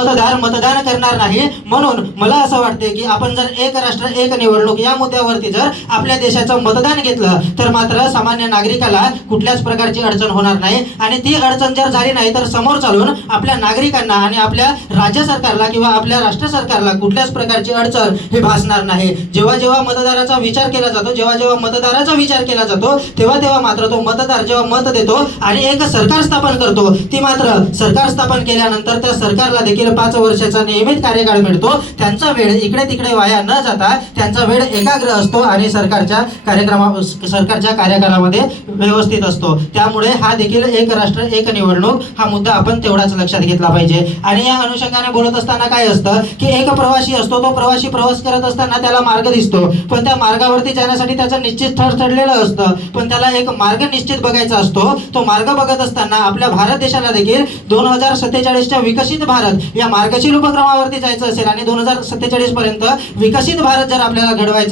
मतदार मतदान करणार नाही। म्हणून मला असं वाटते की आपण जर एक राष्ट्र एक निवडणूक या मुद्द्यावरती जर आपल्या देशाचं मतदान घेतलं तर मात्र सामान्य नागरिकाला कुठल्याच प्रकारची अडचण होणार नाही। आणि ती अडचण जर झाली नाही तर समोर चालून आपल्या नागरिकांना आणि आपल्या राज्य सरकारला किंवा आपल्या राष्ट्र सरकारला कुठल्याच प्रकारची अडचण हे भासणार नाही। जेव्हा जेव्हा मतदाराचा विचार केला जातो, जेव्हा जेव्हा मतदाराचा विचार केला जातो, तेव्हा तेव्हा मात्र तो मतदार जेव्हा मत देतो आणि एक सरकार स्थापन करतो, ती मात्र सरकार स्थापन केल्यानंतर त्या सरकारला देखील 5 वर्षाचा नियमित कार्यकाळ मिळतो। त्यांचा वेळ इकडे तिकडे वाया न जाता त्यांचा वेळ एकाग्र असतो आणि सरकारच्या कार्यकालामध्ये व्यवस्थित असतो। त्यामुळे हा देखील एक राष्ट्र एक निवडणूक हा मुद्दा आपण तेवढाच लक्षात घेतला पाहिजे। आणि या अनुषंगाने बोलत असताना काय असतं की एक प्रवासी असतो, तो प्रवासी प्रवास करत असताना त्याला मार्ग दिसतो, पण त्या मार्गावरती जाण्यासाठी त्याचं निश्चित स्थळ ठरलेलं असतं, पण त्याला एक मार्ग निश्चित बघायचा असतो। तो मार्ग बघत असताना आपल्या भारत देशाला देखील 2047च्या विकसित भारत या मार्गशील उपक्रमावरती जायचं असेल आणि 2047 पर्यंत विकसित भारत जर आपल्याला घडवायचा